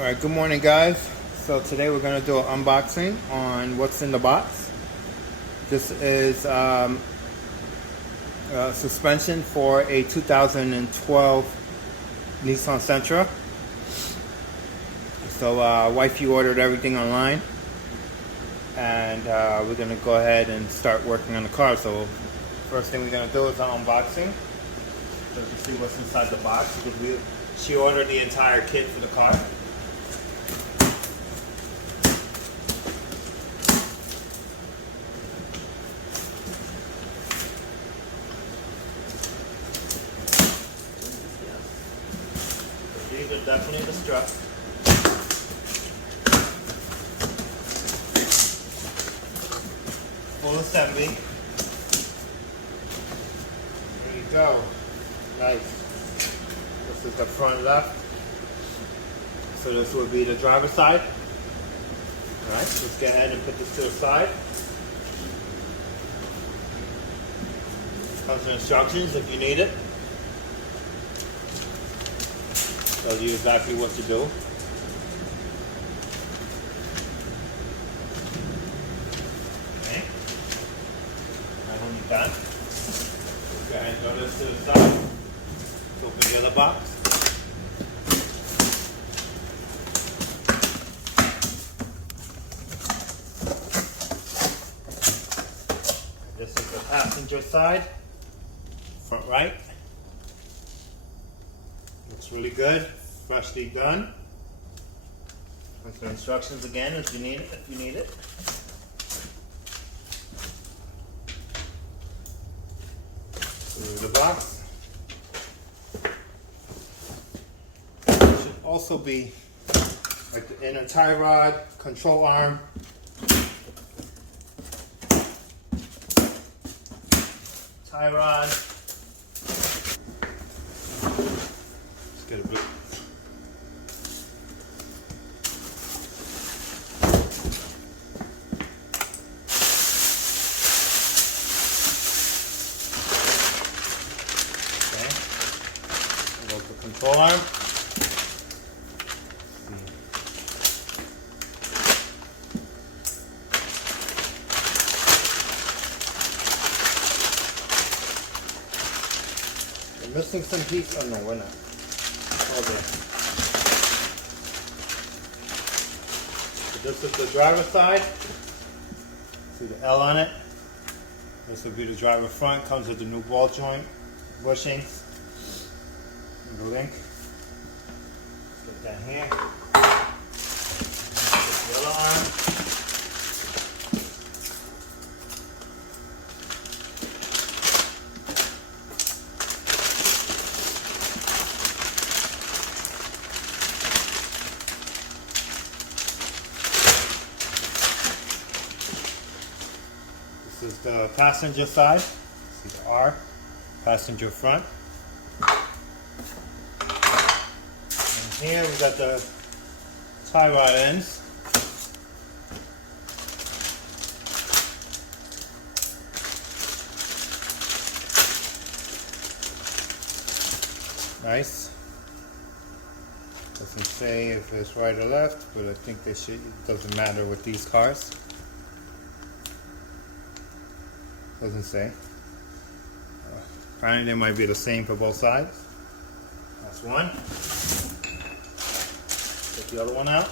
Alright, good morning guys. So today we're going to do an unboxing on what's in the box. This is suspension for a 2012 Nissan Sentra. So wifey ordered everything online, and we're going to go ahead and start working on the car. So first thing we're going to do is an unboxing, so to see what's inside the box, because she ordered the entire kit for the car. These are definitely the Strut. Full assembly. There you go. Nice. This is the front left. So this will be the driver's side. Alright, let's go ahead and put this to the side. Comes with instructions if you need it. Tells you exactly what to do. Okay. And when you're done, go ahead and throw this to the side. Open the other box. This is the passenger side, front right. Looks really good, freshly done. With the instructions again if you need it. Through the box. Should also be like the inner tie rod, control arm, tie rod. Let's get a bit. Okay. Look the control arm. We're missing some pieces. Oh no, we're not. Okay. So this is the driver's side. See the L on it. This will be the driver front. Comes with the new ball joint bushings. And the link. Let's get that here. Get the other arm. This is the passenger side. See the R, passenger front. And here we got the tie rod ends. Nice. Doesn't say if it's right or left, but I think they should. It doesn't matter with these cars. Doesn't say. Apparently they might be the same for both sides. That's one. Get the other one out.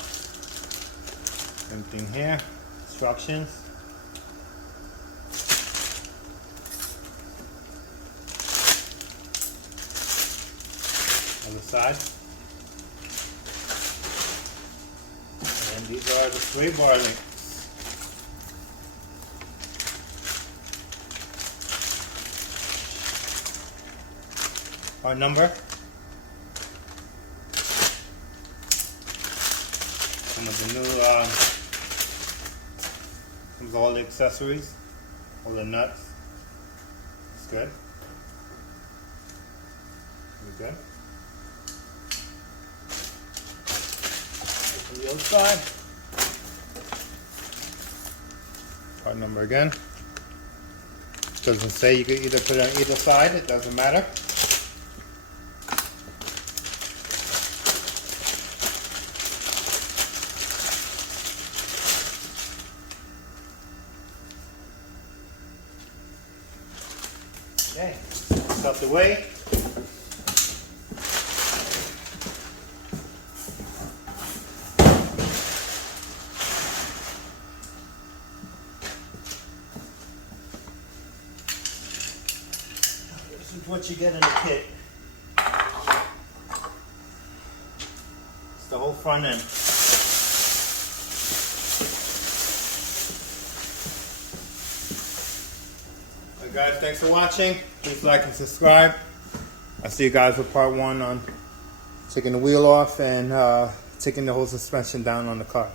Same thing here. Instructions. Other side. And these are the sway bar links. Our number. Some of the new, comes all the accessories, all the nuts. It's good. Very good. Open the other side. Part number again. Doesn't say, you can either put it on either side, it doesn't matter. Okay, it's out the way. This is what you get in the kit. It's the whole front end. Alright guys, thanks for watching. Please like and subscribe. I'll see you guys with part 1 on taking the wheel off and taking the whole suspension down on the car.